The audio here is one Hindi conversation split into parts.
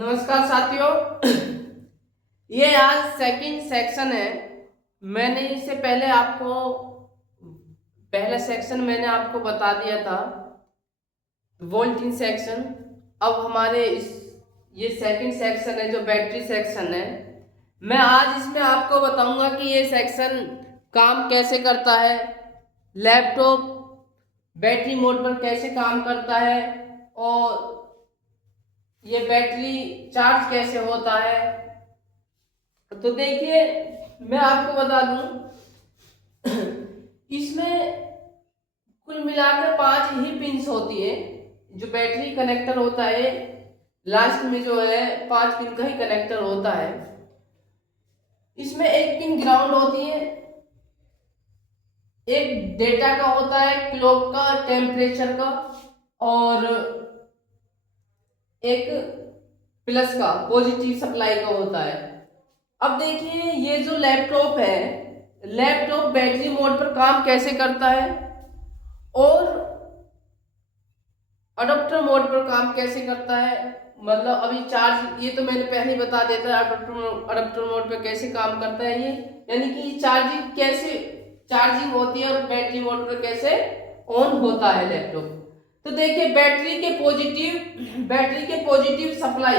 नमस्कार साथियों। ये आज सेकंड सेक्शन है। मैंने इससे पहले आपको पहला सेक्शन मैंने आपको बता दिया था, वोल्टिंग सेक्शन। अब हमारे ये सेकंड सेक्शन है जो बैटरी सेक्शन है। मैं आज इसमें आपको बताऊंगा कि ये सेक्शन काम कैसे करता है, लैपटॉप बैटरी मोड पर कैसे काम करता है और ये बैटरी चार्ज कैसे होता है। तो देखिए, मैं आपको बता दूं, इसमें कुल मिलाकर 5 ही पिंस होती है। जो बैटरी कनेक्टर होता है लास्ट में जो है 5 पिन का ही कनेक्टर होता है। इसमें एक पिन ग्राउंड होती है, एक डेटा का होता है, क्लॉक का, टेम्परेचर का, और एक प्लस का, पॉजिटिव सप्लाई का होता है। अब देखिए, ये जो लैपटॉप है, लैपटॉप बैटरी मोड पर काम कैसे करता है और अडॉप्टर मोड पर काम कैसे करता है। मतलब अभी चार्ज, ये तो मैंने पहले ही बता दिया था अडॉप्टर मोड पर कैसे काम करता है ये, यानी कि चार्जिंग कैसे चार्जिंग होती है और बैटरी मोड पर कैसे ऑन होता है लैपटॉप। तो देखिए, बैटरी के पॉजिटिव सप्लाई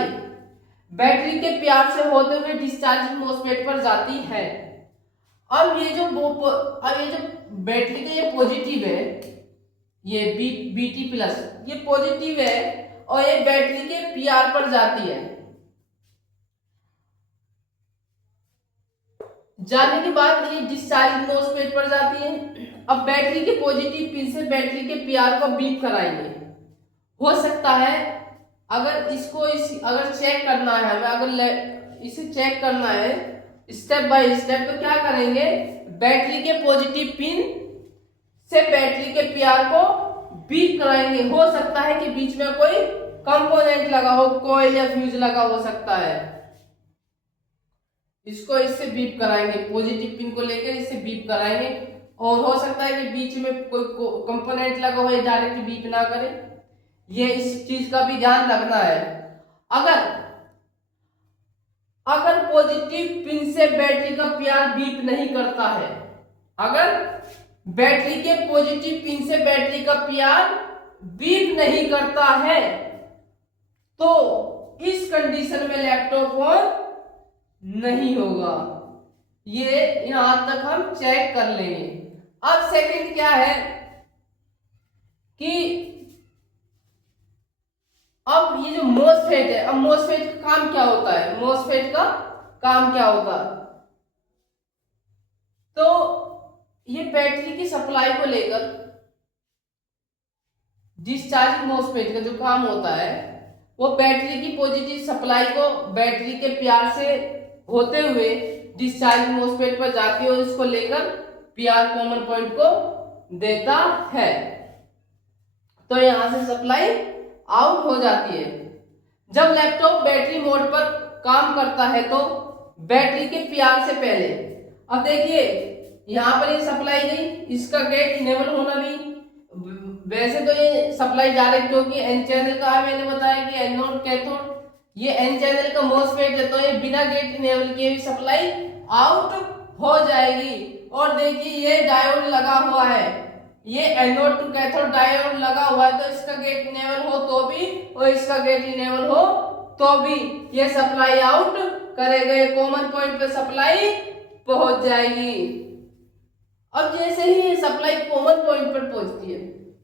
बैटरी के प्यार से होते हुए डिस्चार्जिंग मोस्फेट पर जाती है। अब ये जो बैटरी का ये पॉजिटिव है, ये बीटी प्लस, ये पॉजिटिव है और ये बैटरी के पीआर पर जाती है। जाने के बाद ये डिस्चार्जिंग मोस्फेट पर जाती है। अब बैटरी के पॉजिटिव पिन से बैटरी के पीआर को बीप कराएंगे। हो सकता है अगर अगर चेक करना है हमें, अगर इसे चेक करना है स्टेप बाय स्टेप, तो क्या करेंगे, बैटरी के पॉजिटिव पिन से बैटरी के पीआर को बीप कराएंगे। हो सकता है कि बीच में कोई कंपोनेंट लगा हो, कॉइल या फ्यूज लगा हो सकता है, इसको इससे बीप कराएंगे, पॉजिटिव पिन को लेकर इससे बीप कराएंगे। और हो सकता है कि बीच में कोई कंपोनेंट लगा हो, ये डायरेक्ट बीप ना करे, ये इस चीज का भी ध्यान रखना है। अगर पॉजिटिव पिन से बैटरी का पीआर बीप नहीं करता है, अगर बैटरी के पॉजिटिव पिन से बैटरी का पीआर बीप नहीं करता है, तो इस कंडीशन में लैपटॉप ऑन नहीं होगा। ये यहां तक हम चेक कर लेंगे। अब सेकंड क्या है कि अब ये जो मोसफेट है, अब मोसफेट का काम क्या होता है, मोसफेट का काम क्या होता है, तो ये बैटरी की सप्लाई को लेकर डिस्चार्जिंग मोसफेट का जो काम होता है, वो बैटरी की पॉजिटिव सप्लाई को बैटरी के प्यार से होते हुए डिस्चार्जिंग मोसफेट पर जाती है और इसको लेकर पीआर कॉमन पॉइंट को देता है। तो यहां से सप्लाई आउट हो जाती है। जब लैपटॉप बैटरी मोड पर काम करता है तो बैटरी के पीआर से पहले, अब देखिए यहां पर ये सप्लाई गई, इसका गेट इनेबल होना भी, वैसे तो ये सप्लाई डायरेक्ट होगी एन चैनल का है, मैंने बताया कि एनोड कैथोड, ये एन चैनल का मोसफेट है, तो ये बिना गेट इनेबल किए भी सप्लाई आउट हो जाएगी। और देखिए ये डायोड लगा हुआ है, ये एनोड टू कैथोड डायोड लगा हुआ है, तो इसका गेट इनेबल हो तो भी और इसका गेट इनेबल हो तो भी ये सप्लाई आउट करेगा, कॉमन पॉइंट पे सप्लाई पहुंच जाएगी। अब जैसे ही ये सप्लाई कॉमन पॉइंट पर पहुंचती है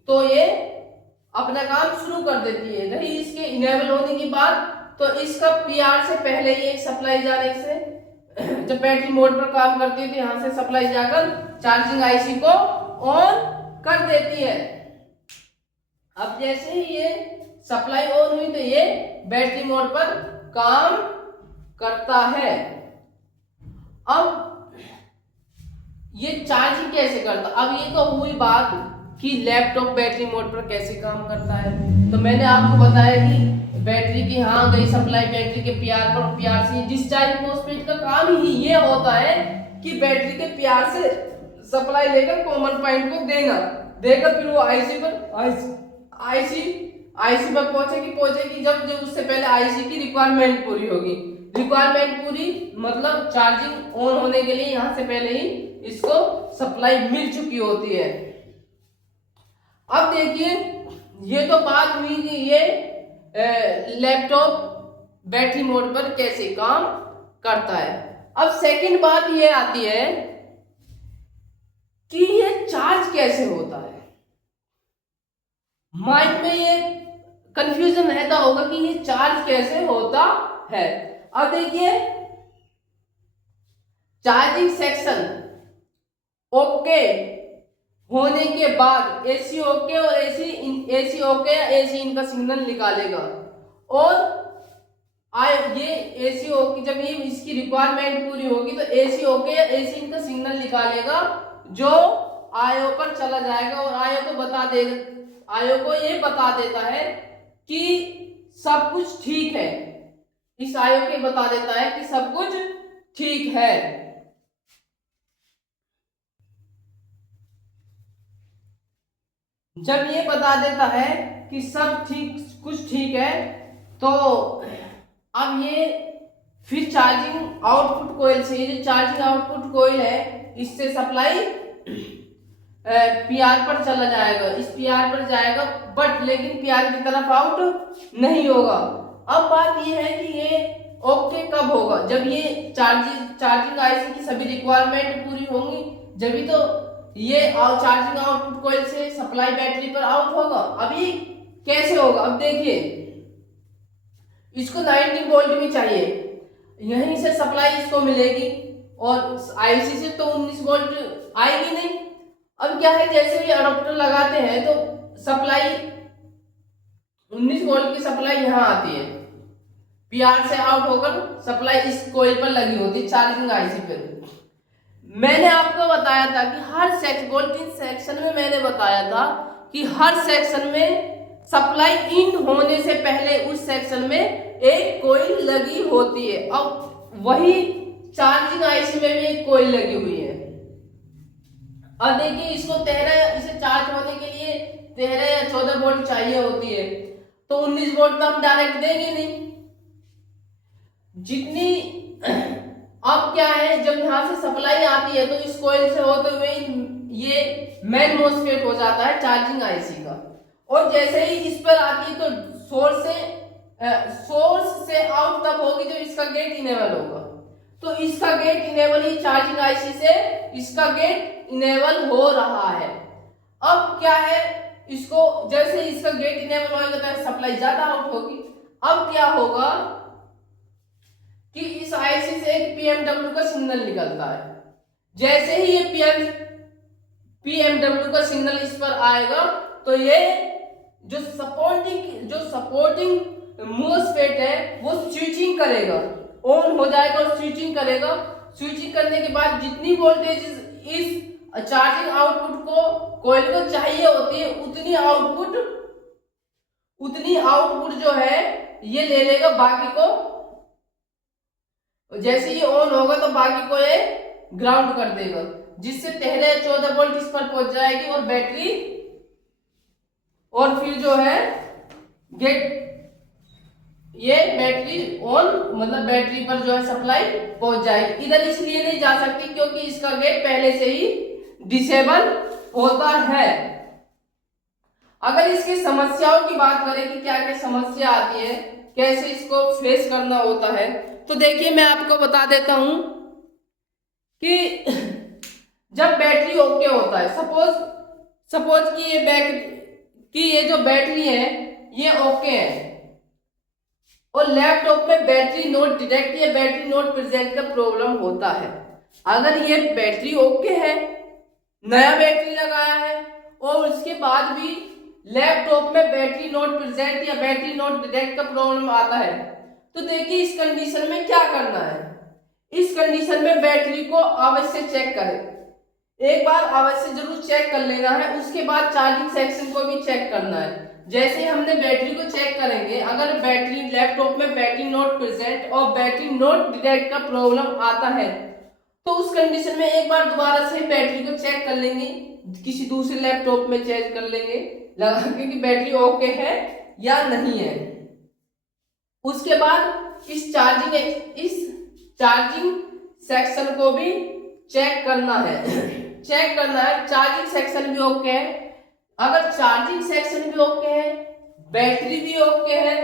तो ये अपना काम शुरू कर देती है। रही इसके इनेबल होने की बात, तो इसका पीआर से पहले ही सप्लाई जाने से, जब बैटरी मोड पर काम करती है तो यहां से सप्लाई जाकर चार्जिंग आईसी को ऑन कर देती है। अब जैसे ही ये सप्लाई ऑन हुई तो ये बैटरी मोड पर काम करता है। अब ये चार्जिंग कैसे करता, अब ये तो हुई बात कि लैपटॉप बैटरी मोड पर कैसे काम करता है। तो मैंने आपको बताया कि बैटरी की हाँ गई सप्लाई बैटरी के पीआर पर, पीआर से डिस्चार्जिंग मोसफेट का काम ही ये होता है कि बैटरी के पीआर से सप्लाई लेकर कॉमन पॉइंट को देना, देकर फिर वो आईसी पर आईसी पर पहुंचेगी जब जब उससे पहले आईसी की रिक्वायरमेंट पूरी होगी। रिक्वायरमेंट पूरी मतलब चार्जिंग ऑन होने के लिए यहाँ से पहले ही इसको सप्लाई मिल चुकी होती है। अब देखिए ये तो बात हुई कि ये लैपटॉप बैटरी मोड पर कैसे काम करता है। अब सेकंड बात ये आती है कि ये चार्ज कैसे होता है। माइंड में ये कंफ्यूजन रहता होगा कि ये चार्ज कैसे होता है। अब देखिए चार्जिंग सेक्शन ओके होने के बाद एसी ओके और एसी ओके या एसी इन का सिग्नल निकालेगा और ये एसी ओके जब ये इसकी रिक्वायरमेंट पूरी होगी तो एसी ओके या एसी इन का सिग्नल निकालेगा जो आईओ पर चला जाएगा और आईओ को बता देगा, आईओ को ये बता देता है कि सब कुछ ठीक है। इस आईओ के बता देता है कि सब कुछ ठीक है। जब ये बता देता है कि सब कुछ ठीक है तो अब ये फिर चार्जिंग आउटपुट कोयल से, ये जो चार्जिंग आउटपुट कोयल है इससे सप्लाई पीआर पर चला जाएगा, इस पीआर पर जाएगा बट लेकिन पीआर की तरफ आउट नहीं होगा। अब बात ये है कि ये ओके कब होगा, जब ये चार्जिंग आईसी की सभी रिक्वायरमेंट पूरी होंगी जब तो ये चार्जिंग आउटपुट कोयल से सप्लाई बैटरी पर आउट होगा। अभी कैसे होगा, अब देखिए इसको 90 वोल्ट भी चाहिए, यहीं से सप्लाई इसको मिलेगी और आईसी से तो 19 वोल्ट आएगी नहीं। अब क्या है जैसे भी अडोप्टर लगाते हैं तो सप्लाई 19 वोल्ट की सप्लाई यहाँ आती है, पीआर से आउट होकर सप्लाई इस कोयल पर लगी होती है चार्जिंग आईसी पर। मैंने आपको बताया था कि हर वोल्टेज सेक्शन में मैंने बताया था कि हर सेक्शन में सप्लाई इन होने से पहले उस सेक्शन में एक कोयल लगी होती है। अब वही चार्जिंग आईसी में भी एक कोयल लगी हुई है। अब देखिए इसको 13 इसे चार्ज होने के लिए 13 या 14 वोल्ट चाहिए होती है तो 19 वोल्ट तो हम डायरेक्ट देंगे नहीं जितनी। अब क्या है जब यहां से सप्लाई आती है तो इस कोयल से होते हुए ये मेन मोस्फेट हो जाता है चार्जिंग आईसी का और जैसे ही इस पर आती है तो सोर्स से आउट तब होगी जब इसका गेट इनेबल होगा। तो इसका गेट इनेबल ही चार्जिंग आईसी से इसका गेट इनेबल हो रहा है। अब क्या है इसको जैसे इसका गेट इनेबल होगा तो सप्लाई ज्यादा आउट होगी। अब क्या होगा कि इस आईसी से एक पीएमडब्ल्यू का सिग्नल निकलता है, जैसे ही ये पीएमडब्ल्यू का सिग्नल इस पर आएगा तो ये जो सपोर्टिंग मोस्फेट है वो स्विचिंग करेगा, ऑन हो जाएगा और स्विचिंग करेगा। स्विचिंग करने के बाद जितनी वोल्टेज इस चार्जिंग आउटपुट को कोयल को चाहिए होती है उतनी आउटपुट जो है ये ले लेगा, बाकी को जैसे ये ऑन होगा तो बाकी को ये ग्राउंड कर देगा जिससे 13-14 वोल्ट इस पर पहुंच जाएगी और बैटरी और फिर जो है ये बैटरी ऑन मतलब बैटरी पर जो है सप्लाई पहुंच जाएगी। इधर इसलिए नहीं जा सकती क्योंकि इसका गेट पहले से ही डिसेबल होता है। अगर इसकी समस्याओं की बात करें कि क्या क्या समस्या आती है, कैसे इसको फेस करना होता है, तो देखिए मैं आपको बता देता हूं कि जब बैटरी ओके होता है, सपोज कि ये जो बैटरी है ये ओके है और लैपटॉप में बैटरी नॉट डिटेक्ट या बैटरी नॉट प्रेजेंट का प्रॉब्लम होता है। अगर ये बैटरी ओके है, नया बैटरी लगाया है और उसके बाद भी लैपटॉप में बैटरी नॉट प्रेजेंट या बैटरी नॉट डिटेक्ट का प्रॉब्लम आता है तो देखिए इस कंडीशन में क्या करना है। इस कंडीशन में बैटरी को अवश्य चेक करें, एक बार अवश्य जरूर चेक कर लेना है। उसके बाद चार्जिंग सेक्शन को भी चेक करना है। जैसे हमने बैटरी को चेक करेंगे, अगर बैटरी लैपटॉप में बैटरी नॉट प्रेजेंट और बैटरी नॉट डिटेक्ट का प्रॉब्लम आता है तो उस कंडीशन में एक बार दोबारा से बैटरी को चेक कर लेंगे, किसी दूसरे लैपटॉप में चेक कर लेंगे लगा के कि बैटरी ओके है या नहीं है। उसके बाद इस चार्जिंग सेक्शन को भी चेक करना है। चेक करना है चार्जिंग सेक्शन भी ओके है। अगर चार्जिंग सेक्शन भी ओके है, बैटरी भी ओके है,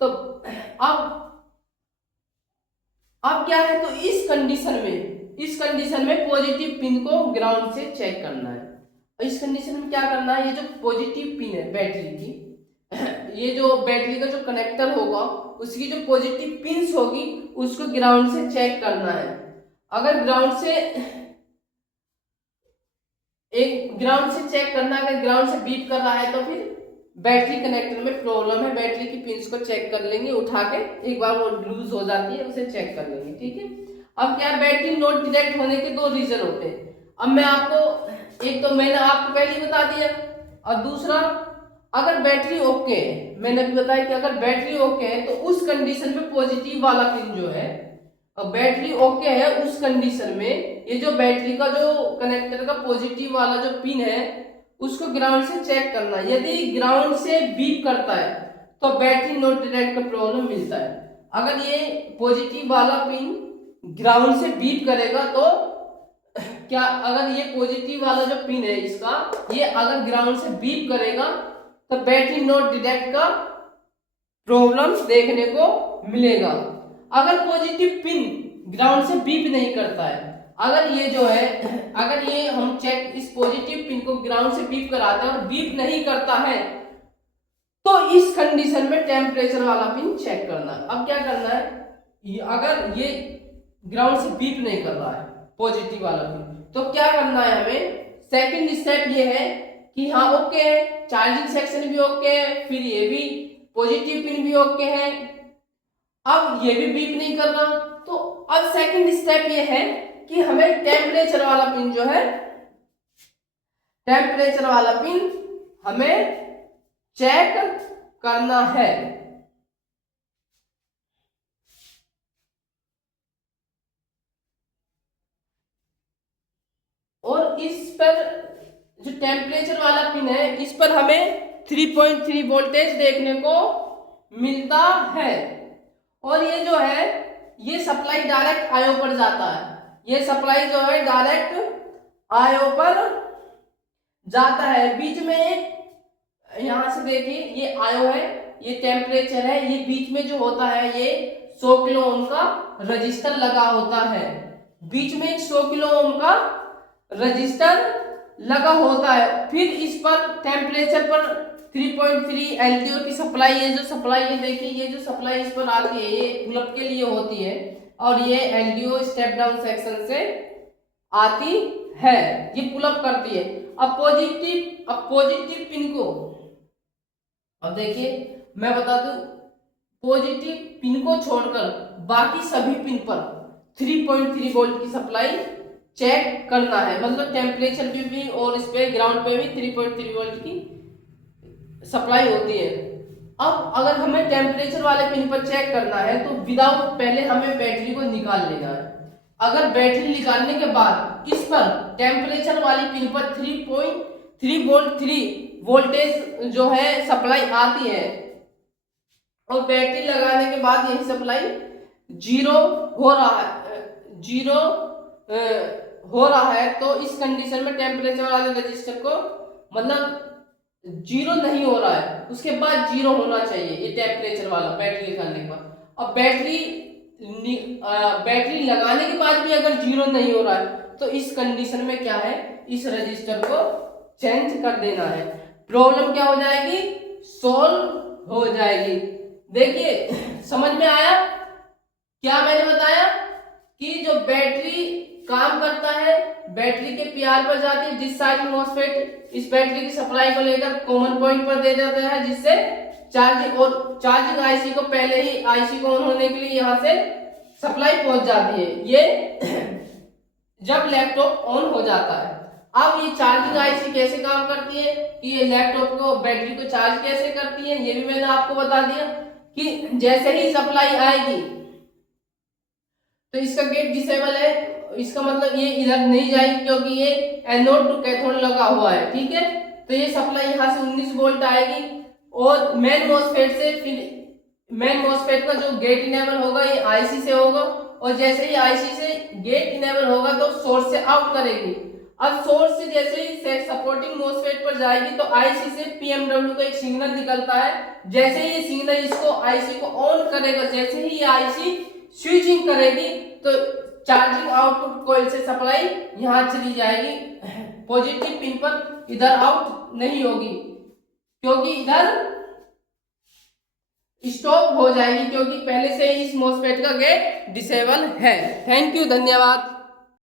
तो अब क्या है, तो इस कंडीशन में पॉजिटिव पिन को ग्राउंड से चेक करना है। इस कंडीशन में क्या करना है, ये जो पॉजिटिव पिन है बैटरी की, ये जो बैटरी का जो कनेक्टर होगा उसकी जो पॉजिटिव पिन्स होगी उसको ग्राउंड से चेक करना है। अगर ग्राउंड से चेक करना, अगर ग्राउंड से बीप कर रहा है तो फिर बैटरी कनेक्टर में प्रॉब्लम है। बैटरी की पिन्स को चेक कर लेंगे उठा के, एक बार वो लूज हो जाती है उसे चेक कर लेंगे, ठीक है। अब क्या, बैटरी नॉट डिटेक्ट होने के दो रीजन होते हैं। अब मैं आपको, एक तो मैंने आपको पहले ही बता दिया, और दूसरा अगर बैटरी ओके है, मैंने भी बताया कि अगर बैटरी ओके है तो उस कंडीशन में पॉजिटिव वाला पिन जो है, अब बैटरी ओके है उस कंडीशन में ये जो बैटरी का जो कनेक्टर का पॉजिटिव वाला जो पिन है उसको ग्राउंड से चेक करना। यदि ग्राउंड से बीप करता है तो बैटरी नॉट डिटेक्ट का प्रॉब्लम मिलता है। अगर ये पॉजिटिव वाला पिन ग्राउंड से बीप करेगा तो क्या, अगर ये पॉजिटिव वाला जो पिन है इसका, ये अगर ग्राउंड से बीप करेगा तो बैटरी नॉट डिटेक्ट का प्रॉब्लम देखने को मिलेगा। अगर पॉजिटिव पिन ग्राउंड से बीप नहीं करता है, अगर ये जो है, अगर ये हम चेक इस पॉजिटिव पिन को ग्राउंड से बीप कराते हैं और बीप नहीं करता है तो इस कंडीशन में टेम्परेचर वाला पिन चेक करना है। अब क्या करना है, अगर ये ग्राउंड से बीप नहीं कर रहा है पॉजिटिव वाला पिन, तो क्या करना है हमें, सेकंड स्टेप ये है कि हाँ ओके है, चार्जिंग सेक्शन भी ओके है, फिर ये भी पॉजिटिव पिन भी ओके है, अब ये भी बीप नहीं कर रहा, तो अब सेकंड स्टेप ये है कि हमें टेम्परेचर वाला पिन जो है, टेम्परेचर वाला पिन हमें चेक करना है। और इस पर जो टेम्परेचर वाला पिन है इस पर हमें 3.3 वोल्टेज देखने को मिलता है। और ये जो है, ये सप्लाई डायरेक्ट आईओ पर जाता है, ये सप्लाई जो है डायरेक्ट आईओ पर जाता है। बीच में एक, यहां से देखिए ये आईओ है, ये टेम्परेचर है, ये बीच में जो होता है ये 100 किलो ओम का रजिस्टर लगा होता है। बीच में एक 100 किलो ओम का रजिस्टर लगा होता है। फिर इस पर टेम्परेचर पर 3.3 एलडीओ की सप्लाई, ये जो सप्लाई है देखिए, ये जो सप्लाई इस पर आती है ये पुलअप के लिए होती है, और ये एलडीओ स्टेप डाउन सेक्शन से आती है, ये पुलअप करती है। अब पॉजिटिव पिन को, अब देखिए मैं बता दूं, पॉजिटिव पिन को छोड़कर बाकी सभी पिन पर 3.3 वोल्ट की सप्लाई चेक करना है, मतलब टेम्परेचर भी और इस पे ग्राउंड पे भी 3.3 वोल्ट की सप्लाई होती है। अब अगर हमें टेम्परेचर वाले पिन पर चेक करना है तो विदाउट, पहले हमें बैटरी को निकाल लेना है। अगर बैटरी निकालने के बाद इस पर टेम्परेचर वाली पिन पर 3.3 वोल्ट 3 वोल्टेज जो है सप्लाई आती है, और बैटरी लगाने के बाद यही सप्लाई जीरो हो रहा है, तो इस कंडीशन में टेम्परेचर वाले रजिस्टर को, मतलब जीरो नहीं हो रहा है, उसके बाद जीरो होना चाहिए ये टेम्परेचर वाला बैटरी निकालने के बाद। अब बैटरी लगाने के बाद भी अगर जीरो नहीं हो रहा है तो इस कंडीशन में क्या है, इस रजिस्टर को चेंज कर देना है। प्रॉब्लम क्या हो जाएगी, सॉल्व हो जाएगी। देखिए समझ में आया क्या मैंने बताया, कि जो बैटरी काम करता है, बैटरी के पीआर पर जाती है, डिस्चार्ज मॉसफेट इस बैटरी की सप्लाई को लेकर कॉमन पॉइंट पर दे देता है, जिससे चार्जिंग आईसी को, पहले ही आईसी को ऑन होने के लिए यहां से सप्लाई पहुंच जाती है, ये जब लैपटॉप ऑन हो जाता है। अब ये चार्जिंग आईसी कैसे काम करती है, कि ये लैपटॉप को, बैटरी को चार्ज कैसे करती है, ये भी मैंने आपको बता दिया, कि जैसे ही सप्लाई आएगी तो इसका गेट डिसेबल है, इसका मतलब ये इधर नहीं जाएगी क्योंकि ये एनोड टू कैथोड लगा हुआ है, ठीक है। तो ये सप्लाई यहाँ से 19 वोल्ट आएगी, और मेन मॉसफेट से फिर मेन मॉसफेट का जो गेट इनेबल होगा ये आईसी से होगा, और जैसे ही आईसी से गेट इनेबल होगा तो सोर्स से आउट करेगी। अब सोर्स से जैसे ही सपोर्टिंग मॉसफेट पर जाएगी तो आईसी से पीएमडब्ल्यू का एक सिग्नल निकलता है। जैसे ही ये सिग्नल इसको आईसी को ऑन करेगा, जैसे ही ये आईसी स्विचिंग करेगी तो चार्जिंग आउटपुट कॉइल से सप्लाई यहां चली जाएगी, पॉजिटिव पिन पर इधर आउट नहीं होगी, क्योंकि इधर स्टॉप हो जाएगी, क्योंकि पहले से इस मॉसफेट का गेट डिसेबल है। थैंक यू, धन्यवाद।